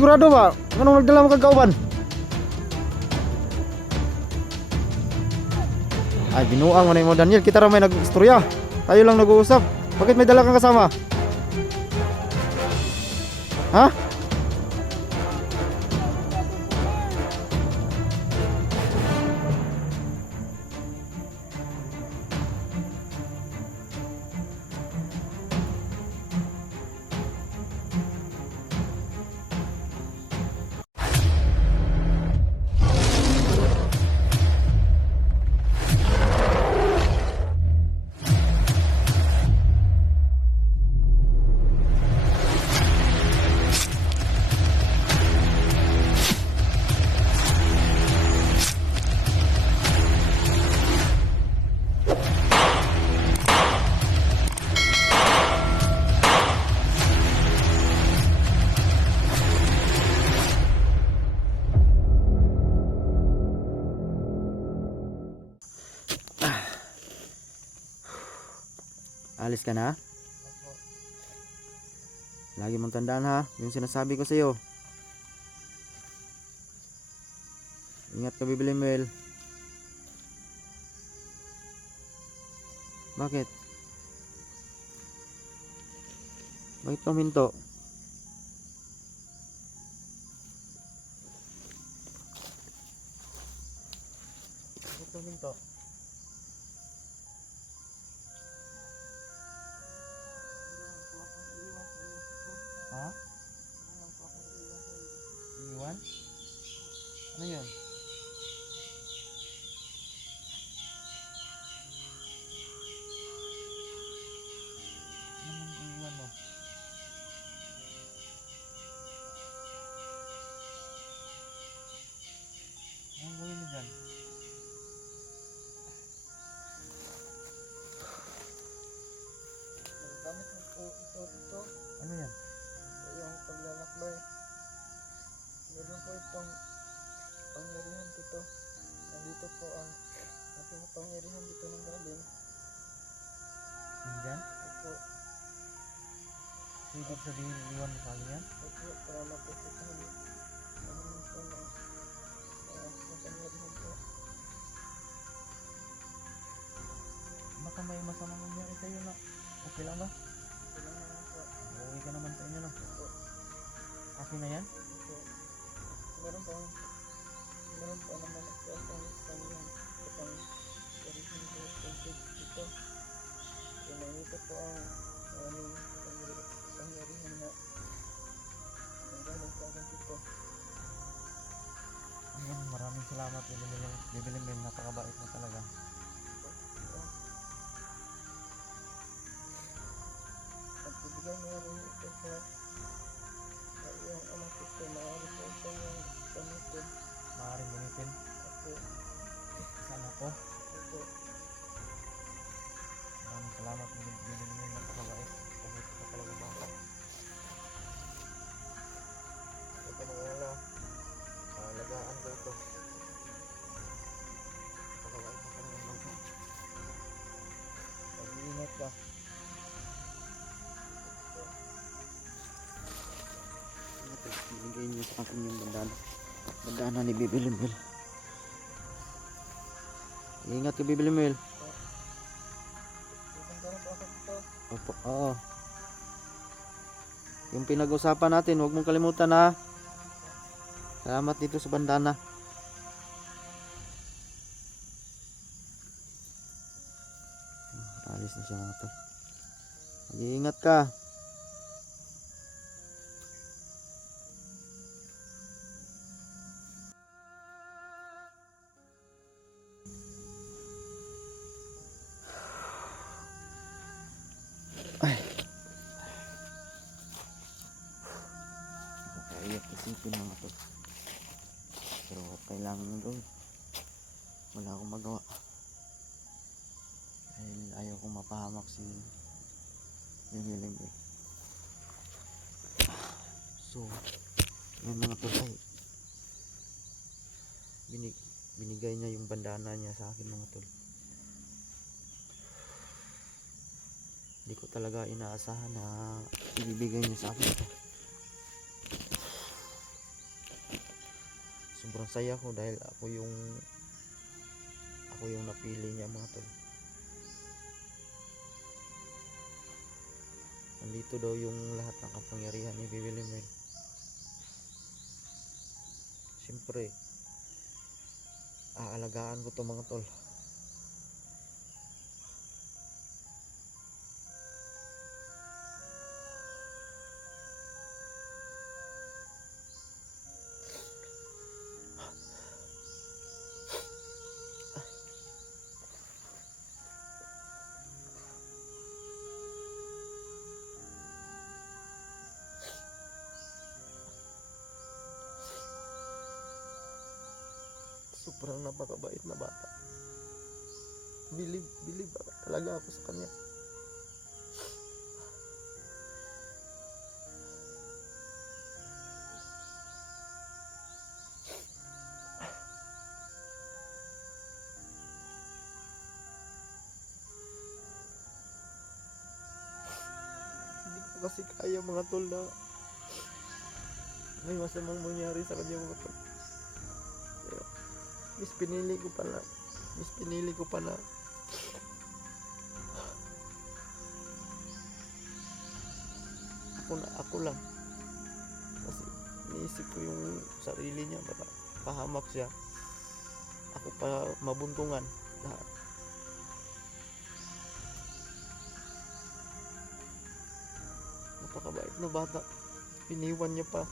sigurado ba? Anong nagdala mo kagauban? Ay, binuang mo na mo Daniel. Kita ra may nag-istorya. Tayo lang nag-uusap. Bakit may dala kang kasama? Ha? Alis ka na? Lagi mong tandaan ha, yung sinasabi ko sa iyo. Ingat ka, Bibilimel. Bakit? Bakit ka huminto? Bakit ka huminto? Ha? Iwan? Ano yun? Anong iwan mo? Anong gawin mo dyan? Gamit mo po ito. Ano yan? Ito yung paglalakbay. Meron po itong pangyarihan dito. Nandito po ang aking pangyarihan dito ng galing. Nandyan? Ito, So, ibig sabihin, iwan mo sa akin yan? ito para maprotektahan ang po ng pangyarihan po. Baka may masamang nangyari sa'yo na. Okay lang ba? Kailangan naman po. Uuwi ka naman sa inyo no? Ito, Okay na yan? ito. Meron po naman ito ang pangyarihan. Itong pangyarihan po tungkol dito. Kaya ito po ang aming pangyarihan na nanggaling sa akin dito. Ayun, maraming salamat, Bibilimel. Napakabait mo talaga. At ibigay mo rin ito sa iyong anak ito. Maaari po ito yung pamitin. Maaaring gamitin. Ako, Sana ako. ito, Maraming salamat, Bibilimel. Napakabait. Pagkita ka talaga bata. ito ka mag-alala. Alagaan ko ito. Napakabait mo talaga bata. Mag-iingat ka. Binigay niyo sa akin yung bandana ni Bibilimel. Ingat ka, Bibilimel. Pupunta na po ako dito. Opo, oo. Yung pinag-usapan natin, huwag mong kalimutan ha. Salamat dito sa bandana. Alis na siya mga tol. Mag-iingat ka. Ay. Nakakaiyak isipin mga tol. Pero kailangan nyo gawin. Wala akong magawa. Dahil ayaw kong mapahamak si Bibilimel. So, yan mga tol ay binigay niya yung bandana niya sa akin mga tol. Hindi ko talaga inaasahan na ibibigay niya sa akin ito. Sobrang saya ko dahil ako yung napili niya mga tol. Nandito daw yung lahat ng kapangyarihan ni Bibi Limel. Siyempre, aalagaan ko to mga tol. Sobrang napakabait na bata. Believe talaga ako sa kanya. Hindi ko kasi kaya mga tol na may masamang mangyari sa kanya mga tol. Kaya, pinili ko pa na ako lang. Kasi iniisip ko yung sarili niya, baka pahamak siya. Ako pa mabuntungan lahat. Napakabait na bata. Iniwan niya pa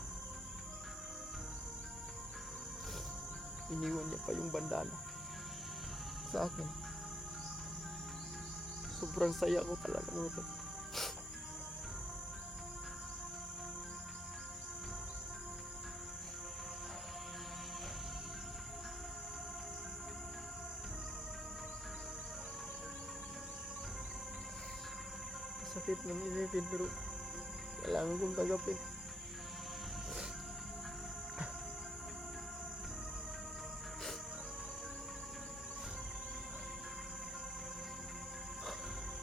yung bandana sa akin. Sobrang saya ko talaga mga tol. Sakit ng isipin pero kailangan kong tagapin.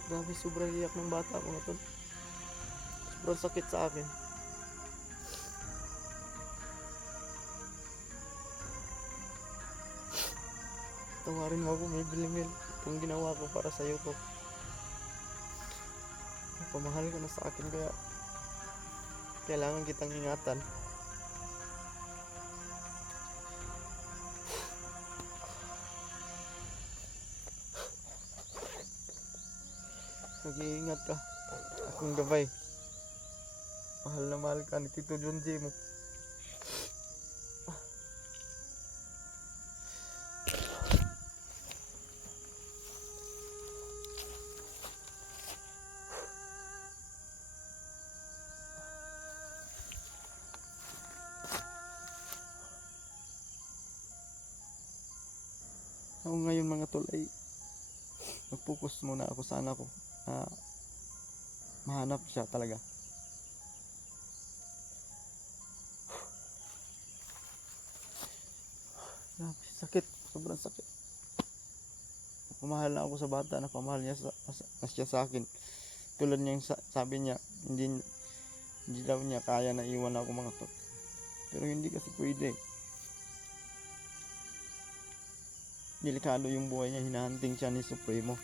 Grabe, sobrang iyak ng bata mga tol. Sobrang sakit sa akin. Tawarin mo ako, may bilimil. Itong ginawa ko para sa'yo to. Pamahal ka na sa akin kaya kailangan kitang ingatan. Mag-iingat ka. Akong gabay. Mahal na mahal ka ni Tito Junji mo. Ako ngayon mga tol ay mag-focus muna ako sa anak ko. Mahanap siya talaga. Sakit, sobrang sakit. Napamahal na ako sa bata, napamahal niya siya sa akin. Tulad niya sabi niya, hindi daw niya kaya na iwan ako mga tol. Pero hindi kasi pwede. Delikado yung buhay niya, hinahunting siya ni Supremo.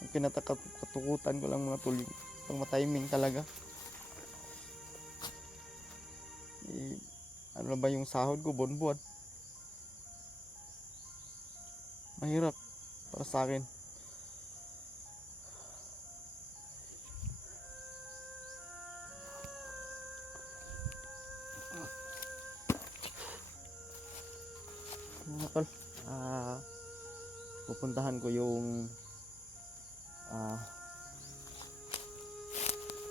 Ang katukutan ko lang mga tol, pang matiming talaga. Ano ba yung sahod ko buwan-buwan? Mahirap para sa akin. Mga tol, pupuntahan ko yung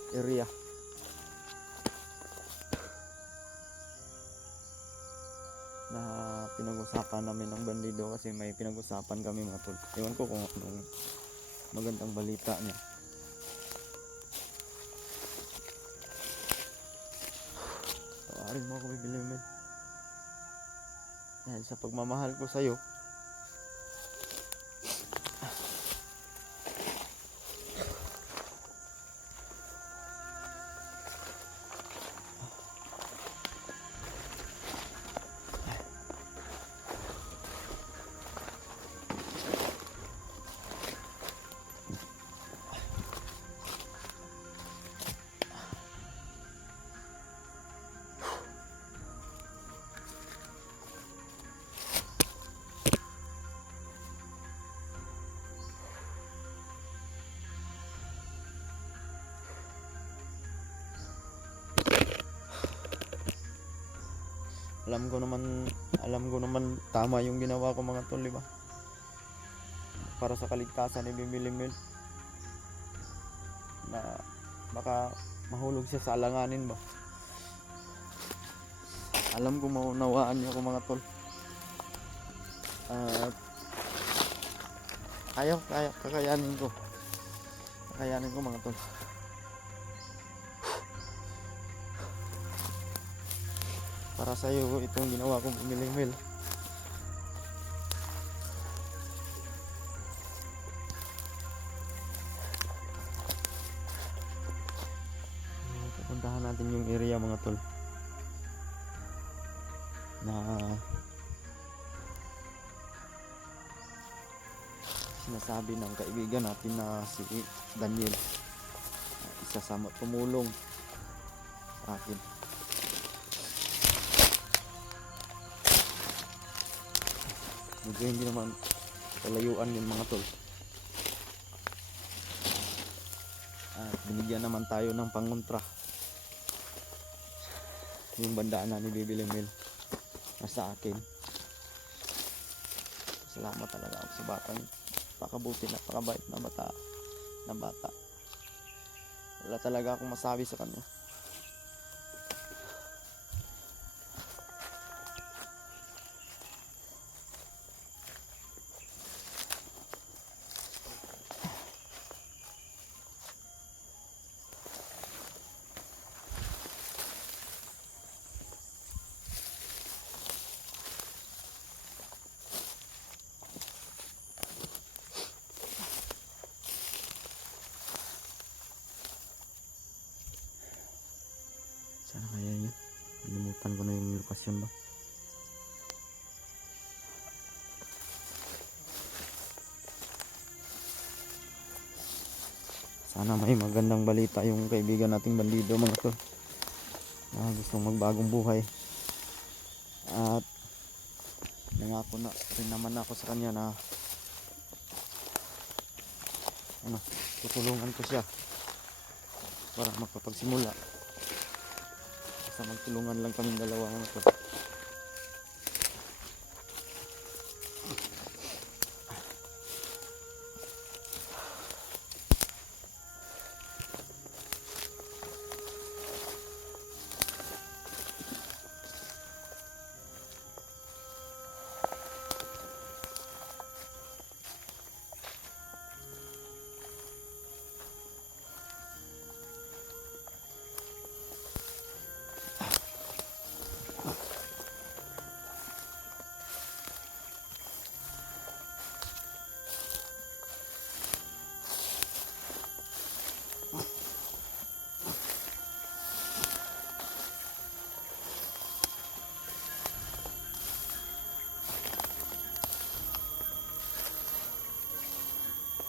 area na pinag-usapan namin ng bandido, kasi may pinag-usapan kami mga tol. Ewan ko kung anong magandang balita niya. Tawarin mo ako, bibilimin. Dahil sa pagmamahal ko sa'yo, alam ko naman tama yung ginawa ko mga tol, di ba? Para sa kaligtasan ni Bibilimil na baka mahulog siya sa alanganin ba. Alam ko maunawaan niya ako mga tol. At kakayanin ko. Kakayanin ko mga tol. Para sa iyo itong ginawa kong Bibilimil. Pupuntahan natin yung area mga tol na sinasabi ng kaibigan natin na si Daniel, isa sa tumulong sa akin. Medyo hindi naman kalayuan yun mga tol, at binigyan naman tayo ng pangontra. Yung bandaan na ni Bibilimil na sa akin. Salamat talaga ako sa batang pakabuti, napakabait na bata. Wala talaga akong masabi sa kanya. Sana kaya yun? Nilimutan ko na yung lokasyon ba? Sana may magandang balita yung kaibigan nating bandido mga tol, na gustong magbagong buhay. At nangako na rin naman ako sa kanya na tutulungan ko siya para makapagsimula. Basta magtulungan lang kaming dalawa mga tol.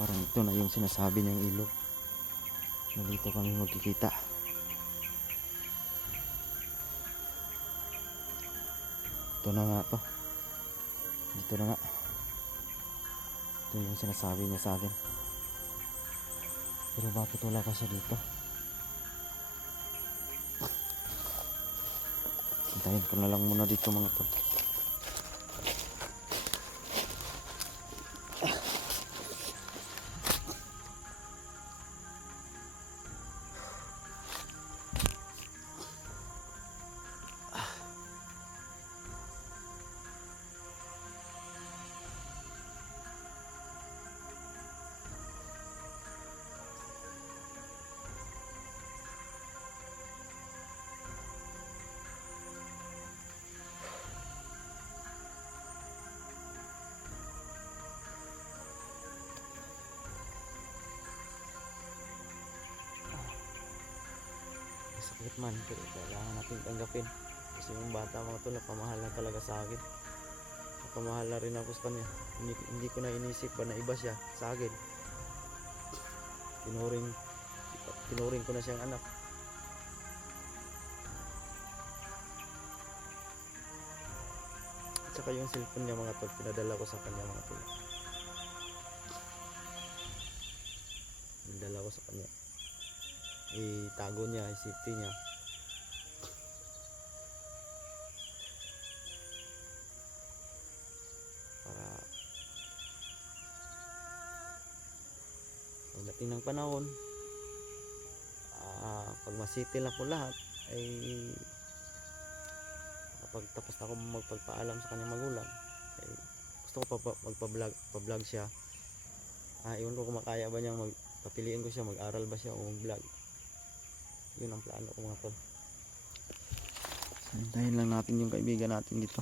Parang ito na yung sinasabi niyang ilog na dito kami magkikita. Ito na nga to. Dito na nga. Ito yung sinasabi niya sa akin. Pero bakit wala ka siya dito? Hintayin ko na lang muna dito mga tol. Sakit man, pero kailangan natin tanggapin. Kasi yung bata mga tol, napamahal na talaga sa akin. Napamahal na rin ako sa kanya. Hindi ko na inisip ba na iba siya sa akin. Tinuring ko na siyang anak. At saka yung cellphone niya mga tol, pinadala ko sa kanya mga tol. Pinadala ko sa kanya. Itago niya, safety niya. pagdating ng panahon, pag masettle na po lahat, ay kapag tapos na ako magpagpaalam sa kanyang magulang, ay gusto ko magpa-vlog siya. Iwan ko kung makaya ba niyang papiliin ko siya, mag-aral ba siya o mag-vlog. Yun ang plano ko mga tol. Hintayin lang natin yung kaibigan natin dito.